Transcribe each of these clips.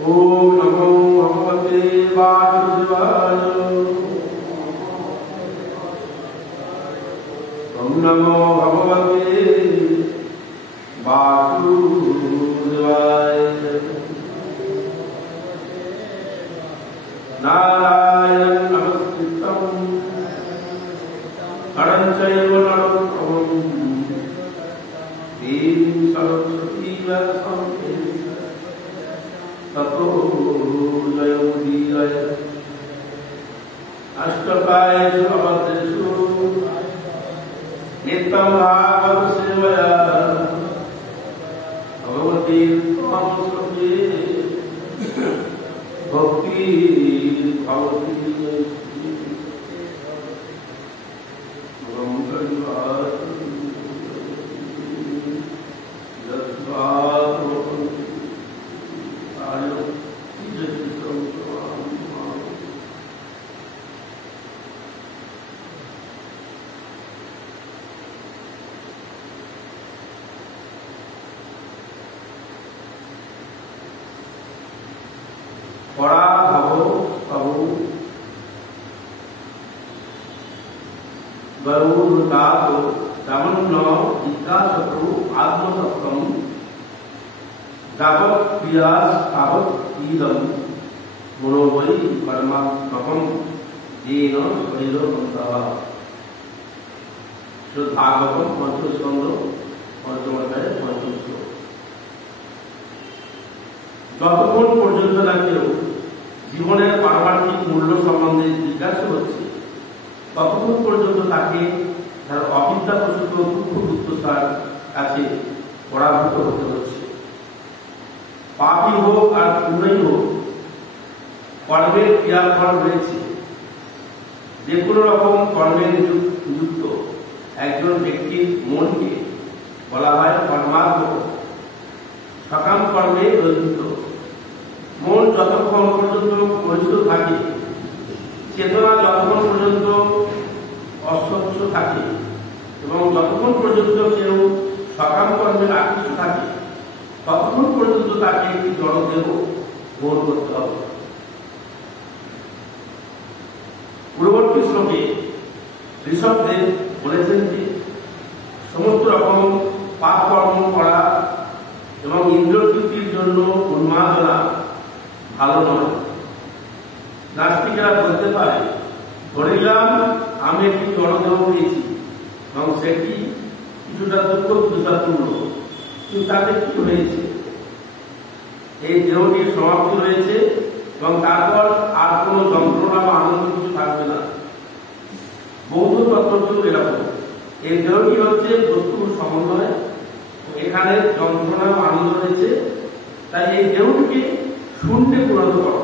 ओम नमो भगवते वासुदेवाय। ओम नमो भगवते वासुदेवाय। नारायण नमस्कृतं नरं चैव नरोत्तमं देवीं सरस्वतीं व्यासं ततो जयमुदीरय। अष्टकायेषु अभद्रेषु नित्यं भागवत सेवया भगवती त्वं सर्वे भक्ति भवति। पराभवो अहो बहुरुतातो तमन्नो जिज्ञासतो आत्मतत्त्वं जागत क्रियास तावत् इदं मनोवै परमात्मकं येन शरीरवन्तः। श्रीमद्भागवतम पंचम स्कंद पंचम अध्याय पंचम श्लोक। যতক্ষণ পর্যন্ত না কেউ জীবনের পারমার্থিক মূল্য সম্বন্ধে জিজ্ঞাসা হচ্ছে ততক্ষণ পর্যন্ত তাকে তার অবিদ্যাপ্রসূত দুঃখ দুঃখতার কাছে পরাভূত হতে হচ্ছে। পাপী হোক আর পুণ্যই হোক, কর্মের ক্রিয়াফল রয়েছে। যে কোনো রকম কর্মে নিযুক্ত একজন ব্যক্তির মনকে বলা হয় কর্মাত্মক। সকাম কর্মে রঞ্জিত মন যতক্ষণ পর্যন্ত পরিশুদ্ধ থাকে, চেতনা যতক্ষণ পর্যন্ত অস্বচ্ছ থাকে এবং যতক্ষণ পর্যন্ত কেউ সকাম কর্মে আকৃষ্ট থাকে ততক্ষণ পর্যন্ত তাকে একটি জড়দেহ গ্রহণ করতে হবে। পূর্ববর্তী শ্লোকে ঋষভদেব বলেছেন যে সমস্ত রকম পাপ কর্ম করা এবং ইন্দ্রতৃপ্তির জন্য উন্মাদনা ভালো নয়। নাস্তিকেরা বলতে পারে, ধরে নিলাম আমি একটি জড়দেহ পেয়েছি এবং সেটি কিছুটা দুঃখ দুঃসাপূর্ণ, কিন্তু তাতে কি হয়েছে? এই দেহটির সমাপ্তি রয়েছে এবং তারপর আর কোনো যন্ত্রণা বা আনন্দ কিছু থাকবে না। বৌদ্ধ তত্ত্ব এরকম, এই দেহটি হচ্ছে বস্তুর সমন্বয়, এখানে যন্ত্রণা ও আনন্দ রয়েছে, তাই এই দেহটিকে শূন্যে পরিণত করো,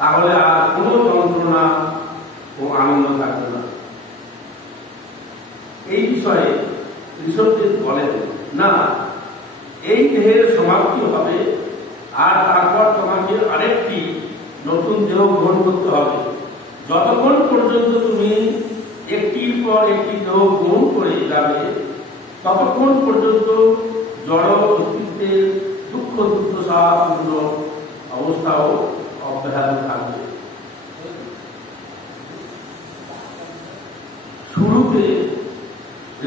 তাহলে আর কোনো যন্ত্রণা ও আনন্দ থাকবে না। এই বিষয়ে ঋষভদেব বলেন, না, এই দেহের সমাপ্তি হবে আর তারপর তোমাকে আরেকটি নতুন দেহ গ্রহণ করতে হবে। যতক্ষণ পর্যন্ত তুমি একটির পর একটি দেহ গ্রহণ করে যাবে ততক্ষণ পর্যন্ত জড় অস্তিত্বের দুঃখ দুর্দশাপূর্ণ অবস্থাও অব্যাহত থাকবে। শুরুতে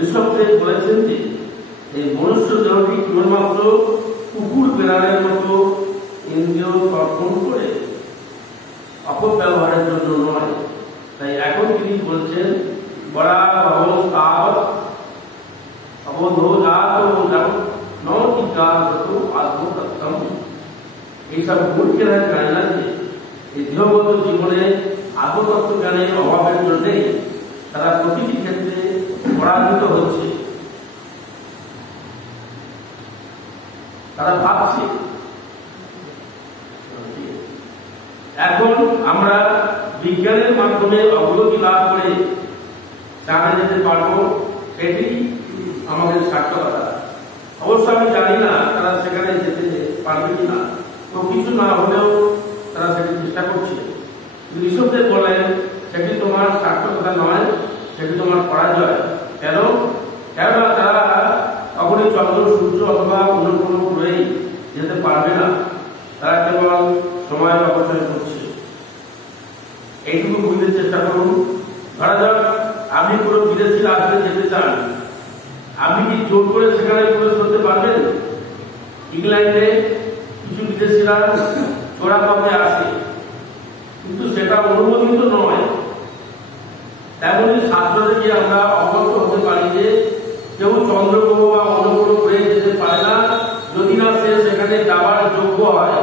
ঋষভদেব বলেছেন যে এই মনুষ্য দেহটি কেবলমাত্র কুকুর বেড়ালের মতো ইন্দ্রিয় কর্পণ করে অপব্যবহারের জন্য নয়। তাই এখন তিনি বলছেন এইসব মূর্খেরা জানে না যে এই দেহগত জীবনে আত্মতত্ত্ব জ্ঞানের অভাবের জন্য তারা প্রতিটি ক্ষেত্রে পরাজিত হচ্ছে। তারা ভাবছে এখন আমরা বিজ্ঞানের মাধ্যমে অগ্রগতি লাভ করে চাঁদে যেতে পারবো, সেটি আমাদের সার্থকতা। অবশ্য আমি জানি না তারা সেখানে যেতে পারবে কিনা, তো কিছু না হলেও তারা সেটি চেষ্টা করছে। ঋষভদেব বলেন সেটি তোমার সার্থকতা নয়, সেটি তোমার পরাজয়। কেন? কেননা তারা তখনই চন্দ্র সূর্য অথবা অন্য কোনো গ্রহে যেতে পারবে না। তারা কেবল কেবল সময় অপচয় করছে। এইটুকু বুঝতে চেষ্টা করুন। ধরা যাক আপনি কোনো বিদেশি রাষ্ট্রে যেতে চান, আপনি কি জোর করে সেখানে প্রবেশ করতে পারবেন? ইংল্যান্ডে কিছু বিদেশিরা চোরা পথে আসে, কিন্তু সেটা অনুমোদিত নয়। তেমনি শাস্ত্র থেকে আমরা অবগত হতে পারি যে কেউ চন্দ্রগ্রহ বা অন্য কোনো গ্রহে যেতে পারে না যদি না সে সেখানে যাওয়ার যোগ্য হয়।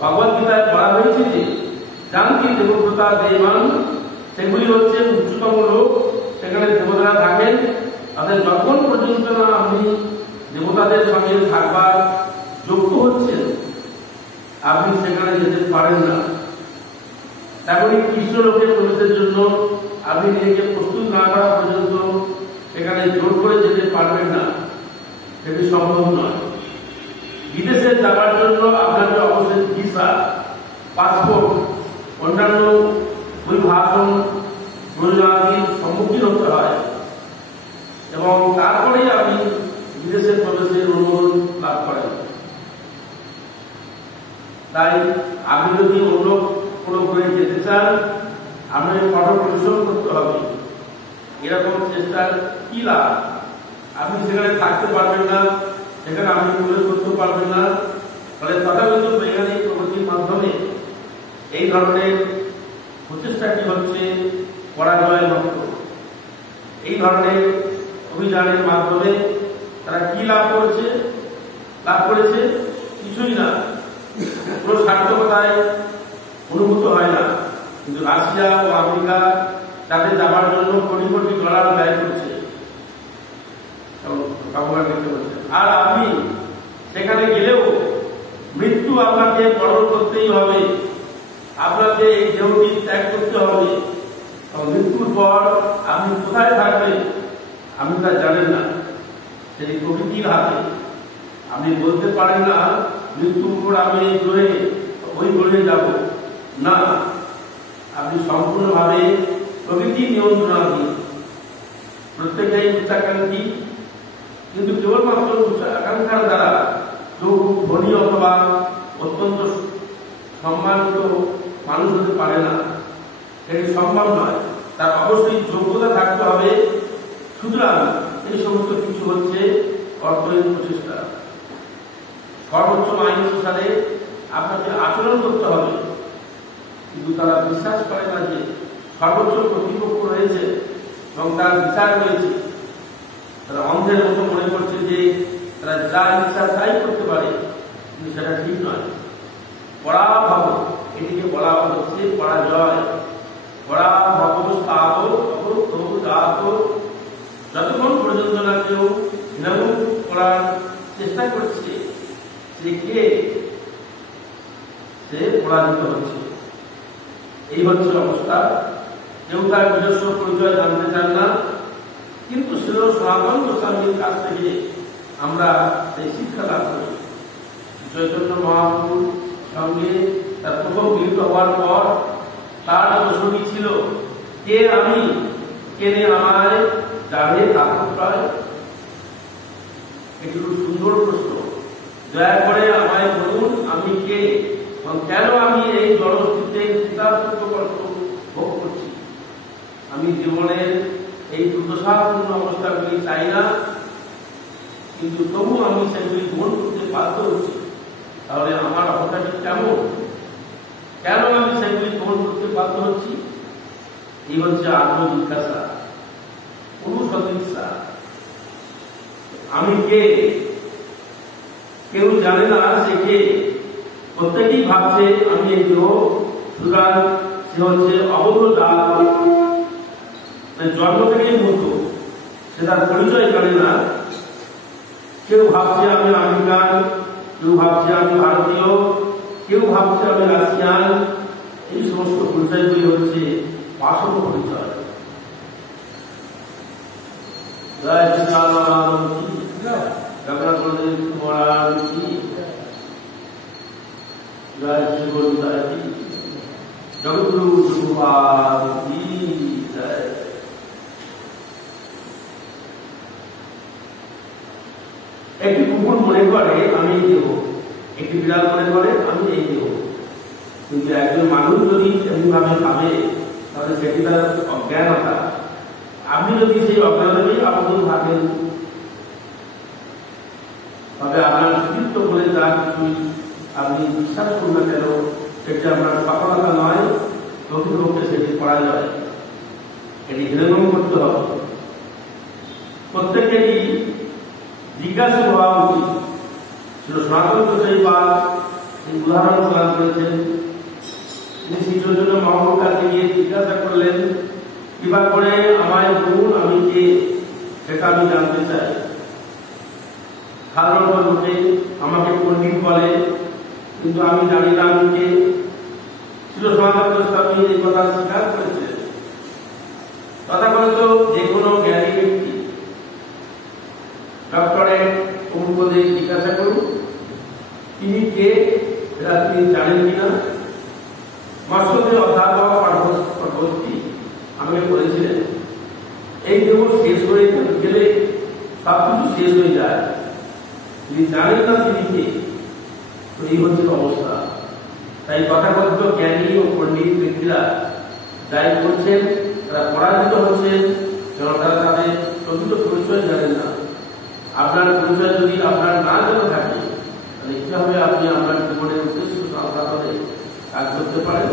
ভগবত গীতায় বলা হয়েছে যে জানকি দেবব্রতা দেবান, সেগুলি হচ্ছে উচ্চতম লোক, সেখানে দেবতারা থাকেন। তাদের যখন পর্যন্ত না আপনি দেবতাদের সঙ্গে থাকবার যোগ্য হচ্ছেন, আপনি সেখানে যেতে পারেন না। তেমনি কৃষ্ণ লোকে প্রবেশের জন্য আপনি নিজেকে প্রস্তুত না করা পর্যন্ত সেখানে জোর করে যেতে পারবেন না, সেটি সম্ভব নয়। বিদেশে যাওয়ার জন্য আপনাকে অবশ্যই ভিসা, পাসপোর্ট, অন্যান্য অভিবাসন প্রয়োজনাদির সম্মুখীন হতে হয় এবং তারপরেই আপনি বিদেশে প্রবেশের অনুমোদন লাভ করেন। তাই আপনি যদি অন্য কোনো গ্রহে যেতে চান, আপনাকে কঠোর পরিশ্রম করতে হবে। এরকম চেষ্টার কি লাভ? আপনি সেখানে থাকতে পারবেন না, সেখানে আপনি প্রবেশ করতে পারবেন না। ফলে তথাকথিত বৈজ্ঞানিক প্রগতির মাধ্যমে এই ধরনের প্রচেষ্টাটি হচ্ছে পরাজয় মাত্র। এই ধরনের অভিযানের মাধ্যমে তারা কি লাভ করেছে? কিছুই না, কোনো সার্থকতায় অনুভূত হয় না। কিন্তু রাশিয়া ও আমেরিকা তাদের যাবার জন্য কোটি কোটি ডলার ব্যয় করছে। আর আপনি সেখানে গেলেও মৃত্যু আপনাকে বরণ করতেই হবে, আপনাকে এই দেহটি ত্যাগ করতে হবে। মৃত্যুর পর আপনি কোথায় থাকবেন আপনি তা জানেন না, সেটি প্রকৃতির হাতে। আপনি বলতে পারেন না মৃত্যুর পর আমি এই গ্রহে ওই গ্রহে যাব না। আপনি সম্পূর্ণভাবে প্রকৃতির নিয়ন্ত্রণাধীন। প্রত্যেকেই উচ্চাকাঙ্ক্ষী, কিন্তু কেবলমাত্র উচ্চাকাঙ্ক্ষার দ্বারা কেউ খুব ধনী অথবা অত্যন্ত সম্মানিত মানুষ হতে পারে না, এটি সম্ভব নয়। তার অবশ্যই যোগ্যতা থাকতে হবে। সুতরাং এই সমস্ত কিছু হচ্ছে অর্থহীন প্রচেষ্টা। সর্বোচ্চ আইন অনুসারে আপনাকে আচরণ করতে হবে, কিন্তু তারা বিশ্বাস করে না যে সর্বোচ্চ কর্তৃপক্ষ রয়েছে এবং তার বিচার রয়েছে। তারা অন্ধের মতো মনে করছে যে তারা যা ইচ্ছা তাই করতে পারে, কিন্তু সেটা ঠিক নয়। পরাভব, এটিকে বলা হচ্ছে পরাজয়। পরাভব স্থাব যতক্ষণ পর্যন্ত না কেউ ঘৃণামুখ করার চেষ্টা করছে, সে পরাজিত হচ্ছে। এই হচ্ছে অবস্থা। কেউ তার নিজস্ব পরিচয় জানতে চান না, কিন্তু শ্রীল সনাতন গোস্বামীর কাছ থেকে আমরা এই শিক্ষা লাভ করি। চৈতন্য মহাপ্রভুর সঙ্গে তার প্রথম মিলিত হওয়ার পর তার প্রশ্নটি ছিল, কে আমি, কেনে আমায় যাবে তাপত্রয়? এটি খুব সুন্দর প্রশ্ন। দয়া করে আমায় বলুন আমি কে এবং কেন আমি এই জড়স্থিতিতে চিন্তাত্মক কষ্ট ভোগ করছি। আমি জীবনের এই দুর্দশাপূর্ণ অবস্থাগুলি চাই না, কিন্তু তবু আমি সেগুলি গ্রহণ করতে বাধ্য হচ্ছি। তাহলে আমার অবস্থাটি কেমন? কেন আমি সেগুলি গ্রহণ করতে বাধ্য হচ্ছি? এই হচ্ছে আত্মজিজ্ঞাসা, অনুসন্ধিৎসা। আমি কে? কেউ জানে না সে কে। প্রত্যেকেই ভাবছে আমি এই দেহ। সুতরাং সে হচ্ছে অবৈধ জাত, জন্ম থেকেই মূর্খ, সে তার পরিচয় জানে না। কেউ ভাবছে আমি আমেরিকান, কেউ ভাবছে আমি ভারতীয়, কেউ ভাবছে আমি রাশিয়ান। এই সমস্ত পরিচয়গুলি হচ্ছে বাসব পরিচয়। জয় শ্রীরাম কি, জগন্নাথ বলদেব মহারাজ কি, জয় শ্রী গোবিন্দায় কি, জগৎগুরু প্রভুপাদ কি জয়। একটি কুকুর মনে করে আমি দেব, একটি বিড়াল মনে করে আমি এই দেব, কিন্তু একজন মানুষ যদি এমনিভাবে ভাবে তাহলে সেটি তার অজ্ঞানতা। আপনি যদি সেই অজ্ঞানতাকেই আপাতত ভাবেন, তবে আপনার কৃতিত্ব বলে যা কিছুই আপনি বিশ্বাস করুন না কেন, সেটি আপনার সফলতা নয়, প্রকৃতপক্ষে সেটি পরাজয়। এটি হৃদয়ঙ্গম করতে হবে। প্রত্যেকেরই জিজ্ঞাসা হওয়া উচিত। সনাতন গোসাইপাদ এই উদাহরণ প্রদান করেছেন। তিনি শ্রী চৈতন্য মহাপ্রভুর কাছে গিয়ে জিজ্ঞাসা করলেন, কিবা করে আমায় বলুন আমি কে, সেটা আমি জানতে চাই। সাধারণত লোকে আমাকে পণ্ডিত বলে, কিন্তু আমি জানি না আমি কে। শ্রী সনাতন গোস্বামী এই কথা স্বীকার করেছেন। তথাকথিত যে কোনো জ্ঞানী ব্যক্তি ডক্টরেট পদে জিজ্ঞাসা করুন তিনি কে, সেটা তিনি জানেন কিনা। মৎস্যদের অধ্যাপক পাঠ্যপুস্তক আমাকে বলেছিলেন, এই দেহ শেষ হয়ে গেলে সবকিছু শেষ হয়ে যায়, তিনি জানেন না তিনি কে। তো এই হচ্ছে অবস্থা। তাই তথাকথিত জ্ঞানী ও পণ্ডিত ব্যক্তিরা যাই করছেন তারা পরাজিত হচ্ছেন, কেন তারা তাদের প্রকৃত পরিচয় জানেন না। আপনার পরিচয় যদি আপনার না জানা থাকে, তাহলে কিভাবে আপনি আপনার জীবনের উদ্দেশ্য সাধনে কাজ করতে পারেন?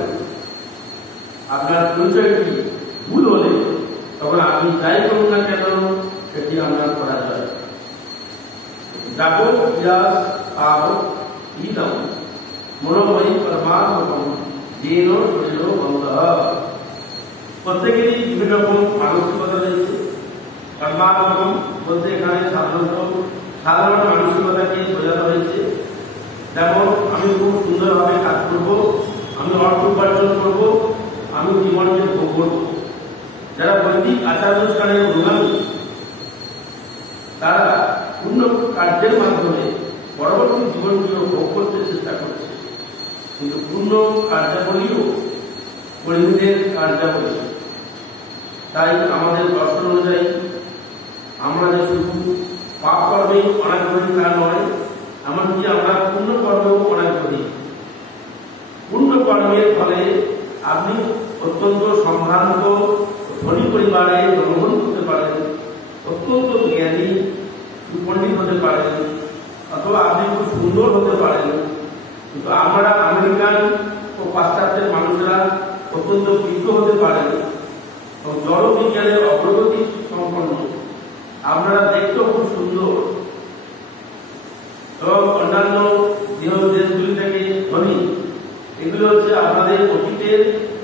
আপনার পরিচয়টি ভুল হলে তখন আপনি যাই করুন না কেন সেটি আপনার পরাজয়। জাগো ইতিহাস পাব ইদম মনোময়ী পরমাত্মকম যেন শরীর বন্ধ। প্রত্যেকেরই বিভিন্ন রকম মানসিকতা রয়েছে। কর্মাত্মকম বলতে এখানে সাধারণ মানসিকতাকে বোঝানো হয়েছে। যেমন আমি খুব সুন্দরভাবে কাজ করব, আমি অর্থ উপার্জন করব, আমি জীবনকে ভোগ করব। যারা বৈদিক আচার অনুষ্ঠানের অনুগামী তারা পূর্ণ কার্যের মাধ্যমে পরবর্তী জীবনকে ভোগ করতে চেষ্টা করছে, কিন্তু পূর্ণ কার্যাবলীও পরিমিতের কার্যাবলী। তাই আমাদের দর্শন অনুযায়ী আমরা যে শুধু পাপ কর্মেই অনাগ্রহী তা নয়, এমনকি আমরা পূর্ণ কর্মেও অনাগ্রহী। পূর্ণ কর্মের ফলে আপনি অত্যন্ত সম্ভ্রান্ত ধনী পরিবারে জন্মগ্রহণ করতে পারেন, অত্যন্ত জ্ঞানী পণ্ডিত হতে পারেন, অথবা আপনি খুব সুন্দর হতে পারেন। কিন্তু আমরা আমেরিকান ও পাশ্চাত্যের মানুষেরা অত্যন্ত বিজ্ঞ হতে পারেন এবং জড় বিজ্ঞানের অগ্রগতি সম্পন্ন। আপনারা দেখতেও খুব সুন্দর এবং অন্যান্য দেশগুলি থেকে ধনী। এগুলো হচ্ছে আপনাদের অতীতের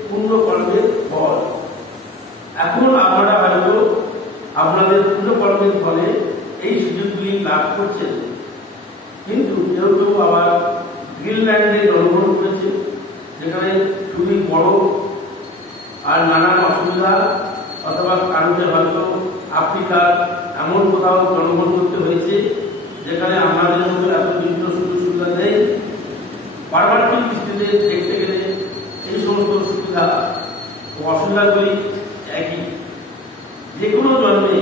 পূর্ণ কর্মের ফল। এখন আপনারা হয়তো আপনাদের পূর্ণ কর্মের ফলে এই সুযোগগুলি লাভ করছেন, কিন্তু কেউ কেউ আবার গ্রিনল্যান্ডে জন্মগ্রহণ করেছে, যেখানে খুবই বড় আর নানান অসুবিধা, অথবা কারণে হয়তো আফ্রিকার এমন কোথাও জন্মগ্রহণ করতে হয়েছে যেখানে আমাদের মতো এত বিভিন্ন সুযোগ সুবিধা নেই। পারমার্থিক দৃষ্টিতে দেখতে গেলে এই সমস্ত সুবিধা ও অসুবিধাগুলি একই। যে কোনো জন্মে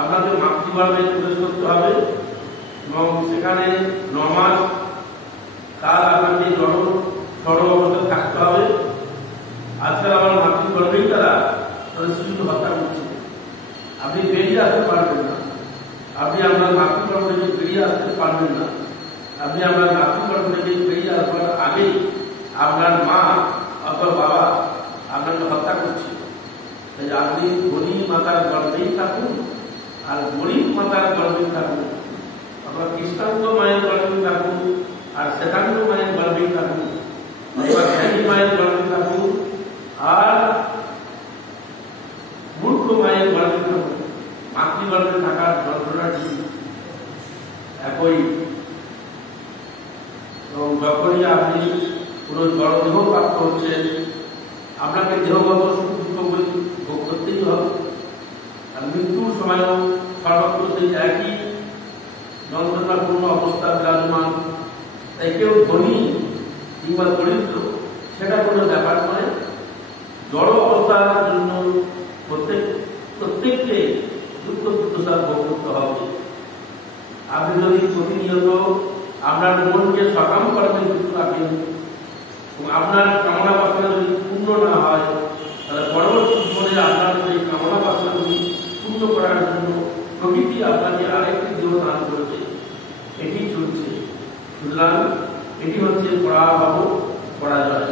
আপনাদের মাতৃগর্ভে প্রবেশ করতে হবে এবং সেখানে 9 মাস কাল আপনাকে জড় অবস্থায় থাকতে হবে। আজকাল আমার মাতৃগর্ভেই তারা শিশুকে হত্যা করছে। আপনি বেরিয়ে আসতে পারবেন না, আপনি আপনার মাতৃগর্ভ থেকে বেরিয়ে আসতে পারবেন না। আপনি আপনার মাতৃগর্ভ থেকে বেরিয়ে আসবার আগেই আপনার মা অথবা বাবা আপনাকে হত্যা করছে। তাই আপনি ধনী মাতার গর্ভেই থাকুন আর গরিব মাতার গর্ভেই থাকুন, অথবা কৃষ্ণাঙ্গ মায়ের গর্ভেই থাকুন আর শ্বেতাঙ্গ মায়ের গর্ভেই থাকুন, অথবা ধ্যানী মায়ের গর্ভে থাকুন আর মূর্খ মায়ের গর্ভে থাকুন। মাতৃগর্ভে থাকার যন্ত্রণাটি একই। এবং যখনই আপনি পুরো জড়দেহ প্রাপ্ত হচ্ছেন, আপনাকে দেহগত সুখ দুঃখগুলি ভোগ করতেই হবে। আর মৃত্যুর সময়ও সর্বত্র সেই একই যন্ত্রণাপূর্ণ অবস্থা বিরাজমান। তাই কেউ ধনী কিংবা দরিদ্র সেটা কোনো ব্যাপার নয়, জড় অবস্থার জন্য প্রত্যেককে দুঃখ দুর্দশা ভোগ করতে হবে। আপনি যদি প্রতিনিয়ত আপনার মনকে সকাম করতে যুক্ত রাখেন এবং আপনার কামনা বাসনা যদি পূর্ণ না হয় তাহলে পরবর্তী জীবনে আপনার সেই কামনা বাসনাগুলি পূর্ণ করার জন্য প্রকৃতি আপনাকে আরেকটি দেহ দান করবে। এটি চলছে। সুতরাং এটি হচ্ছে পরাভব পরাজয়।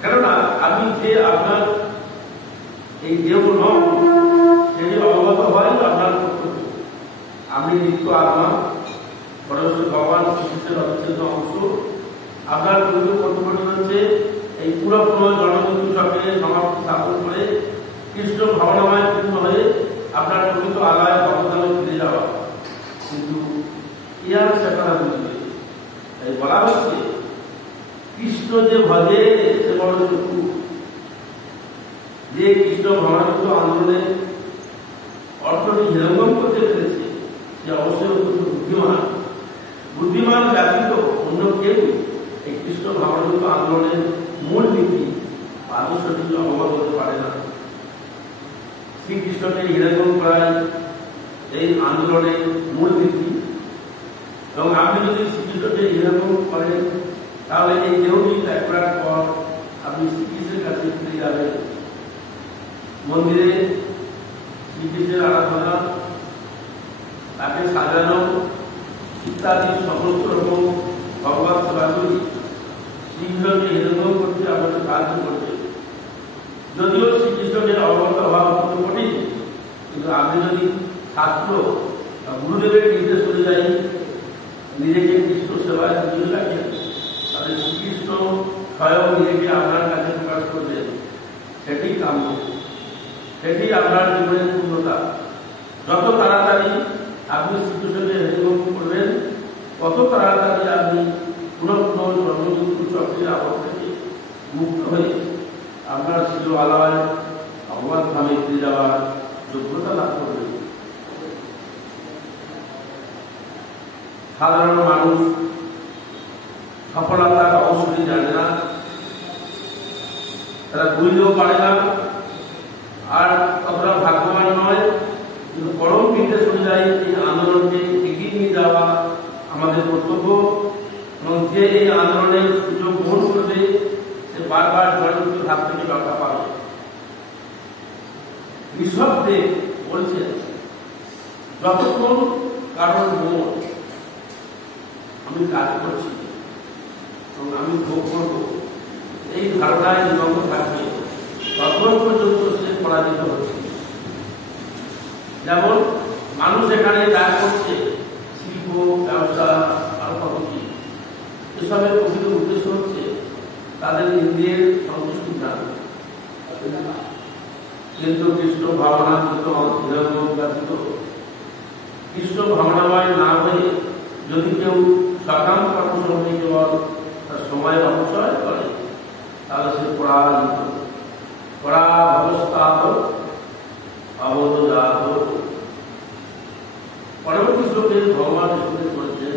কেননা আপনি যে আপনার এই দেহ নন সেটি অবগত হয় আপনার কর্তব্য। আপনি নিত্য আত্মা, পরমেশ্বর ভগবান শ্রীকৃষ্ণের অবিচ্ছেদ্য অংশ। আপনার প্রকৃত কর্তব্যটি হচ্ছে এই পুরো জনজন্তু চক্রে সমাপ্তি স্থাপন করে কৃষ্ণ ভাবনাময় পূর্ণ হয়ে আপনার প্রকৃত আলয় ভগবানে ফিরে যাওয়া। কিন্তু ইহার সেটা বুঝবে। তাই বলা হচ্ছে কৃষ্ণ যে ভজে সে বড় চক্ষু। যে কৃষ্ণ ভাবনাযুক্ত আন্দোলনে অর্থটি হৃদয়ঙ্গম করতে পেরেছে সে অবশ্যই অত্যন্ত বুদ্ধিমান। বুদ্ধিমান ব্যতীত অন্য কেউ এই কৃষ্ণ ভাবনাযুক্ত আন্দোলনের মূল নীতি আদর্শটি অবগত হতে পারে না। শ্রীকৃষ্ণকে হৃদয়ঙ্গম করাই এই আন্দোলনের মূল নীতি। এবং আপনি যদি শ্রীকৃষ্ণকে হৃদয়ঙ্গম করেন তাহলে এই দেহটি ত্যাগ করার পর আপনি শ্রীকৃষ্ণের কাছে ফিরে যাবেন। মন্দিরে শ্রীকৃষ্ণের আরাধনা, তাকে সাজানো ইত্যাদি সমস্ত রকম ভগবত সেবাগুলি শ্রীকৃষ্ণকে হৃদয়ঙ্গম করতে আমাদের সাহায্য করবে। যদিও শ্রীকৃষ্ণকে অবগত হওয়া অত্যন্ত কঠিন, কিন্তু আপনি যদি শাস্ত্র বা গুরুদেবের নির্দেশ অনুযায়ী নিজেকে কৃষ্ণ সেবায় নিয়োগ রাখেন তাহলে শ্রীকৃষ্ণ স্বয়ং নিজেকে আপনার কাছে প্রকাশ করবেন। সেটি কাম্য, সেটি আপনার জীবনের পূর্ণতা। যত তাড়াতাড়ি আপনি শ্রীকৃষ্ণকে হৃদয়ঙ্গম করবেন তত তাড়াতাড়ি আপনি পুনঃ জন্মযুক্ত চক্রের আবদ্ধ থেকে মুক্ত হয়ে আপনার শিল আলয় ভগবান ধামে ফিরে যাওয়ার যোগ্যতা লাভ করবেন। সাধারণ মানুষ সফলতার অবশ্যই জানে না, তারা বুঝতেও পারে না, আর ততটা ভাগ্যবান নয়। কিন্তু পরম নির্দেশ অনুযায়ী এই আন্দোলনকে এগিয়ে নিয়ে যাওয়া আমাদের কর্তব্য। এবং যে এই আন্দোলনের সুযোগ গ্রহণ করবে সে বারবার জনযুক্ত হাত থেকে রক্ষা পাবে। ঋষভদেব বলছেন যতক্ষণ কারণ মন আমি কাজ করছি এবং আমি ভোগ করব এই ধারণায় নিমগ্ন থাকবে ততক্ষণ পর্যন্ত সে পরাজিত হচ্ছে। যেমন মানুষ এখানে যা করছে শিল্প, ব্যবসা আর কর্মী, এসবের প্রকৃত উদ্দেশ্য হচ্ছে তাদের ইন্দ্রিয়ের সন্তুষ্টি দান। কিন্তু কৃষ্ণ ভাবনা ব্যতীত কৃষ্ণ ভাবনাময় না হয়ে যদি কেউ সকাম কর্মসঙ্গে কেবল তার সময় অপচয় করে তাহলে সে পরাজিত, পরাভবস্থাত অবদজাত। পরবর্তী শ্লোকে ভগবান বলছেন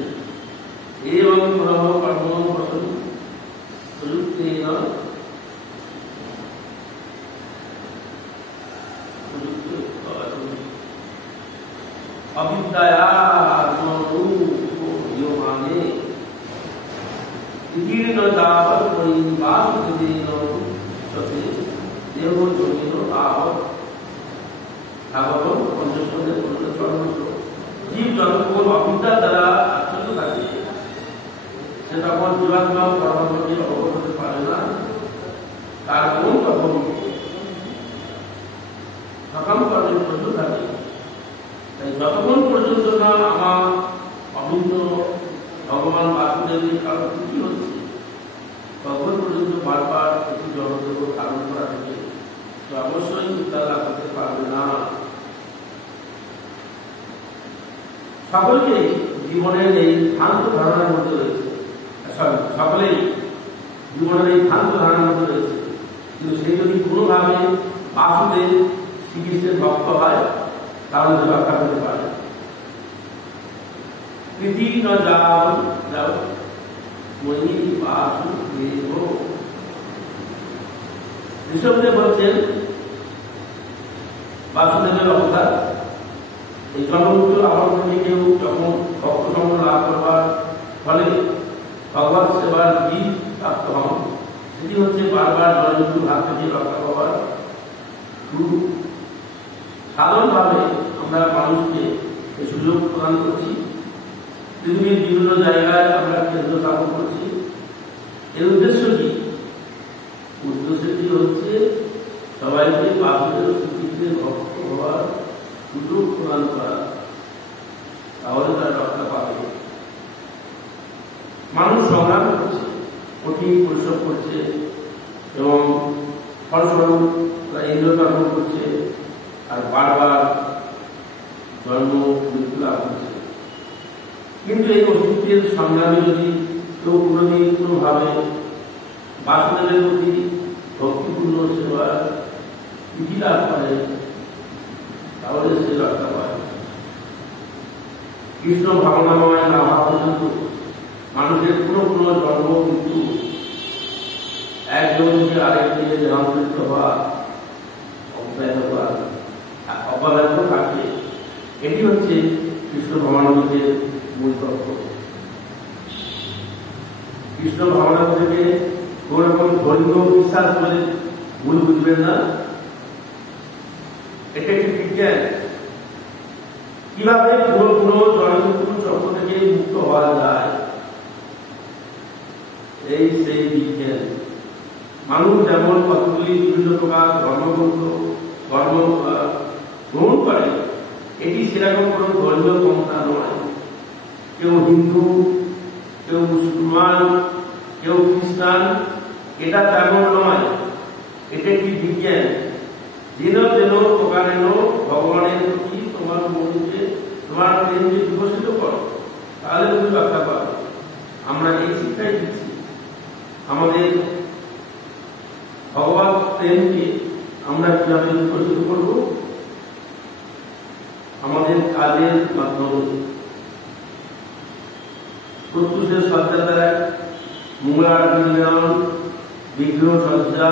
এবং পুনঃ কর্ম প্রযুক্তেন অবিদ্যায়া আত্মরূপমানে জীর্ণ যাবৎ বাসুদেবেন সতে দেহ জমিন তাবৎ। ভাগবত পঞ্চস্কন্ধের 15 শ্লোক। জীব যতক্ষণ অবিদ্যার দ্বারা আচ্ছন্ন থাকে সে তখন জীবাত্মা পরমাত্মাকে অবগত হতে পারে না। তার মন তখন সকাম কর্মে প্রস্তুত থাকে। তাই যতক্ষণ পর্যন্ত না আমার অভিন্ন ভগবান বাসুদেবের কারণ কি হচ্ছে ততক্ষণ পর্যন্ত বারবার একটি জনদেব ধারণ করা থেকে সে অবশ্যই উদ্ধার লাভ করতে পারবে না। সকলকে জীবনের এই ভ্রান্ত ধারণার মধ্যে রয়েছে, সকলেই জীবনের এই ভ্রান্ত ধারণার মধ্যে রয়েছে। কিন্তু সে যদি কোনোভাবে বাসুদেব শ্রীকৃষ্ণের ভক্ত হয় তাহলে সে রক্ষা পেতে পারে। প্রীতি ন যাও যাও ময়ি বাসুদেব। ঋষভদেব বলছেন বাসুদেবের অবতার। এই জন্মমৃত্যুর আবরণ থেকে কেউ যখন ভক্ত সঙ্গ লাভ করবার ফলে ভগবত সেবার বীজ প্রাপ্ত হন, সেটি হচ্ছে বারবার জলমৃত্যুর হাত থেকে রক্ষা পাওয়ার শুরু। সাধারণভাবে আমরা মানুষকে এই সুযোগ প্রদান করছি, পৃথিবীর বিভিন্ন জায়গায় আমরা কেন্দ্র স্থাপন করছি। এর উদ্দেশ্য কি? উদ্দেশ্যটি হচ্ছে সবাইকে বাসুদেব স্মৃতিতে ভক্ত হওয়ার সুযোগ প্রদান করা, তাহলে তারা রক্ষা পাবে। মানুষ সংগ্রাম করছে, কঠিন পরিশ্রম করছে এবং ফলস্বরূপ তারা ইন্দ্রকর্ম করছে আর বারবার জন্ম মৃত্যু লাভ করছে। কিন্তু এই অস্তিত্বের সংগ্রামে যদি কেউ কোনোদিন কোনোভাবে বাসুদেবের প্রতি ভক্তিপূর্ণ সেবার বিধি লাভ করে, তাহলে সে রক্ষা পায়। কৃষ্ণ ভাবনাময় না হওয়া পর্যন্ত মানুষের কোনো কোনো জন্ম মৃত্যু এক জন থেকে আরেক দিকে দেহান্তরিত হওয়া অব্যাহত থাকে। এটি হচ্ছে কৃষ্ণ ভাবনামীদের মূল তত্ত্ব। কৃষ্ণ ভাবনা থেকে কোন রকম ধর্মীয় বিশ্বাস করে ভুল বুঝবেন না। এটা একটি বিজ্ঞান। কিভাবে কোনো জনমৃত্যুর চক্র থেকে মুক্ত হওয়া যায়, এই সেই বিজ্ঞান। মানুষ যেমন কতগুলি বিভিন্ন প্রকার ধর্মগ্রন্থ গ্রহণ করে, এটি সেরকম কোনো ধর্মীয় ক্ষমতা নয়। কেউ হিন্দু, কেউ মুসলমান, কেউ খ্রিস্টান, এটা তেমন নয়। এটা একটি বিজ্ঞান। যেন যেন প্রকারেণ ভগবানের প্রতি তোমার মনকে, তোমার প্রেমকে বিকশিত করো, তাহলে তুমি রক্ষা পাবে। আমরা এই শিক্ষাই দিচ্ছি। আমাদের ভগবত প্রেমকে আমরা কিভাবে বিকশিত করব? আমাদের কাজের মাধ্যমে। প্রত্যুষের সজ্জা দ্বারা মঙ্গলার নিবেদন, বিগ্রহ সজ্জা,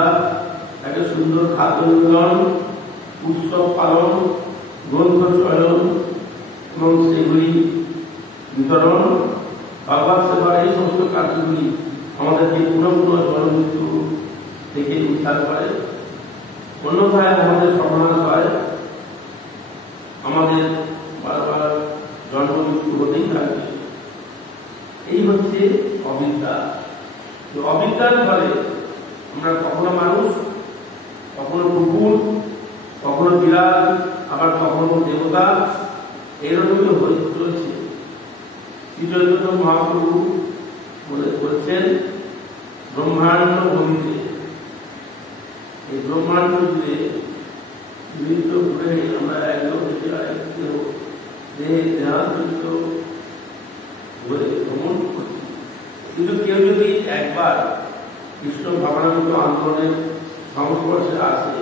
একটা সুন্দর খাদ্য নিবেদন, উৎসব পালন, গ্রন্থ চয়ন এবং সেগুলি বিতরণ, ভগবত সেবার এই সমস্ত কার্যগুলি আমাদেরকে পুনঃ পুনঃ জনমৃত্যু থেকে উদ্ধার করে। অন্যথায় আমাদের সর্বনাশ হয়, আমাদের বারবার জন্ম মৃত্যু হতেই থাকবে। এই হচ্ছে অবিদ্যা। অবিদ্যার ফলে আমরা কখনো মানুষ, কখনো কুকুর, কখনো বিড়াল, আবার কখনো দেবতা, এরকমই হয়ে চলছে। শ্রী চৈতন্য মহাপ্রভু বলেছেন ব্রহ্মাণ্ড ভূমিতে। এই ব্রহ্মাণ্ড জুড়ে বিভিন্ন ঘুরে আমরা একদম থেকে আরেককেও দেহান্তরিত হয়ে ভ্রমণ করছি। কিন্তু কেউ যদি একবার কৃষ্ণ ভাবনামৃত আন্দোলনের সংস্পর্শে আসে,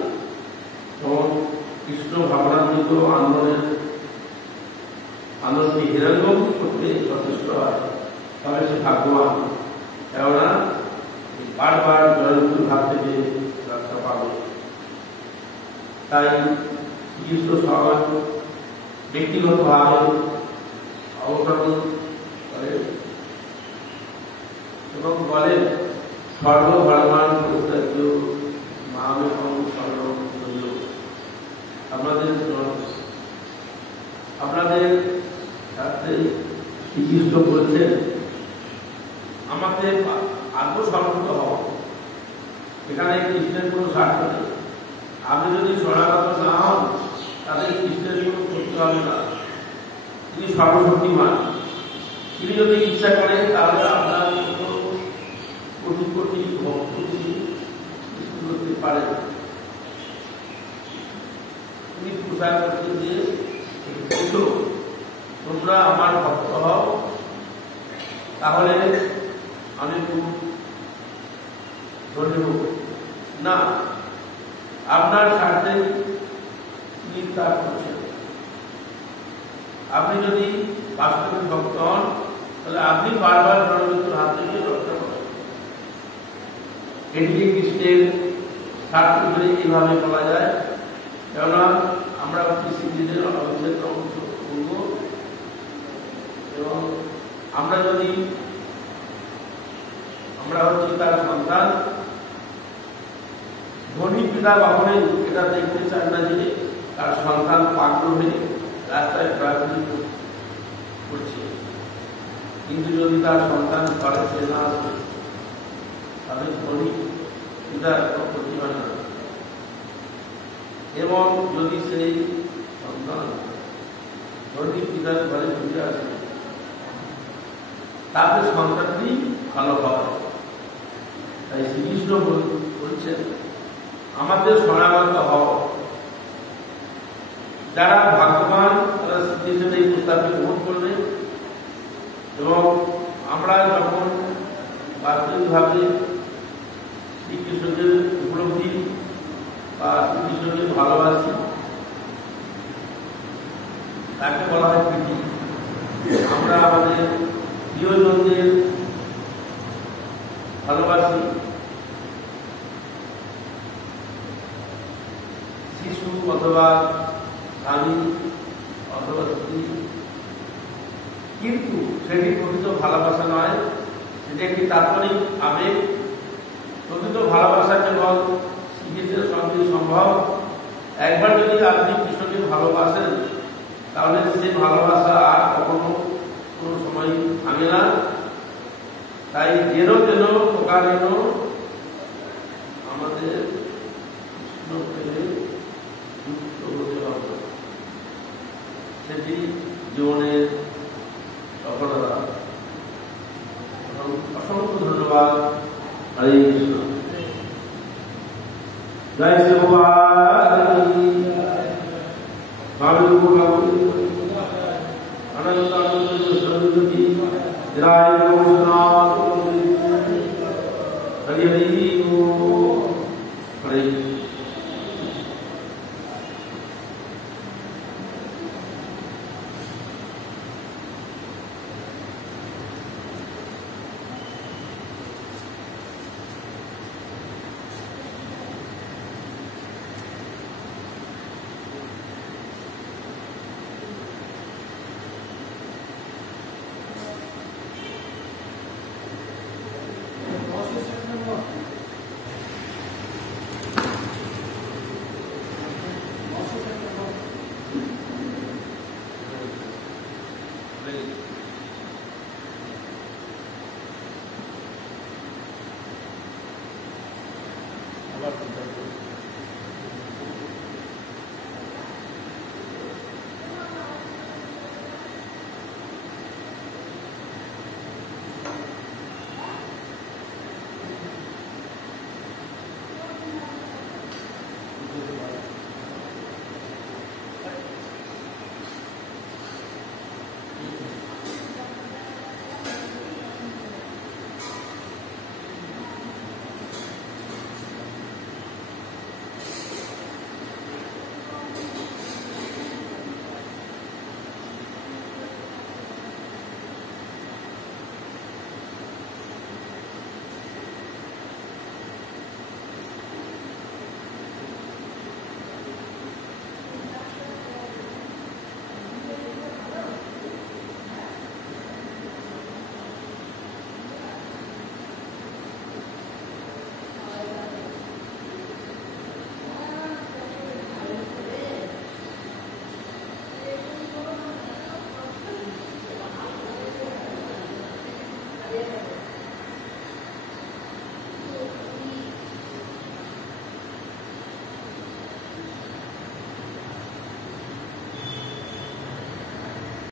তখন কৃষ্ণ ভাবনামৃত আন্দোলনকে হীরাঙ্গম করতে যথেষ্ট হয়, তবে সে ভাগ্যবান। কেননা বারবার জলমৃত্যুর হাত থেকে রক্ষা পাবে। তাই শ্রীকৃষ্ণ স্বয়ং ব্যক্তিগতভাবে অবতরণ করে এবং বলেন সর্বধর্মান পরিত্যাজ্য মামেহং শরণং ব্রজ। আপনাদের সাথে শ্রীকৃষ্ণ বলছেন আমাদের আত্মসমর্পিত হওয়া। এখানে কৃষ্ণের কোনো স্বার্থ নেই। আপনি যদি শরণাগত না হন, তাদের কৃষ্ণের কোনো করতে হবে না। তিনি সর্বশক্তিমান। তিনি যদি ইচ্ছা করেন, তাহলে আপনার কোটি কোটি ভক্ত তিনি করতে পারেন। তিনি প্রচার করতে যে তোমরা আমার ভক্ত হও, তাহলে আমি খুব ধন্য হব না। আপনার স্বার্থে তিনি তা করছেন। আপনি যদি বাস্তবিক ভক্ত হন, তাহলে আপনি বারবার জনমৃত্যুর হাত থেকে রক্ষা করেন। এটি কৃষ্ণের স্বার্থ বলে এইভাবে বলা যায়। কেননা আমরা কৃষ্ণের অবশ্যই অংশ করব এবং আমরা হচ্ছি তার সন্তান, ধনী পিতা কখনোই এটা দেখতে চান না যে তার সন্তান পাগল হয়ে রাস্তায় ঘোরাঘুরি করছে। কিন্তু যদি তার সন্তান ঘরে ফিরে না আসে তাহলে ধনী পিতার ক্ষতি হয় না। এবং যদি সেই সন্তান ধনী পিতার ঘরে ফিরে আসে তাতে সন্তানটি ভালো হবে। তাই শ্রীকৃষ্ণ বলছেন আমাদের শরণাগত হও। যারা ভাগ্যবান তারা শ্রীকৃষ্ণের এই প্রস্তাবকে গ্রহণ করবে এবং আমরা যখন বাস্তবিকভাবে শ্রীকৃষ্ণকে উপলব্ধি বা শ্রীকৃষ্ণকে ভালোবাসি তাকে বলা হয় প্রীতি। আমরা আমাদের প্রিয়জনদের ভালোবাসি, শিশু অথবা স্বামী অথবা স্ত্রী, কিন্তু সেটি প্রকৃত ভালোবাসা নয়, সেটি একটি তাৎক্ষণিক আবেগ। প্রকৃত ভালোবাসা কেবল শ্রীকৃষ্ণের সঙ্গে সম্ভব। একবার যদি আপনি কৃষ্ণকে ভালোবাসেন তাহলে সেই ভালোবাসা আর কখনো কোনো সময় থামে না। তাই যেন প্রকারেণ আমাদের কৃষ্ণ প্রেমে যুক্ত হতে হবে, সেটি জীবনের সফলতা। অসংখ্য ধন্যবাদ। হরে কৃষ্ণ। জয় শ্রী ভগবান।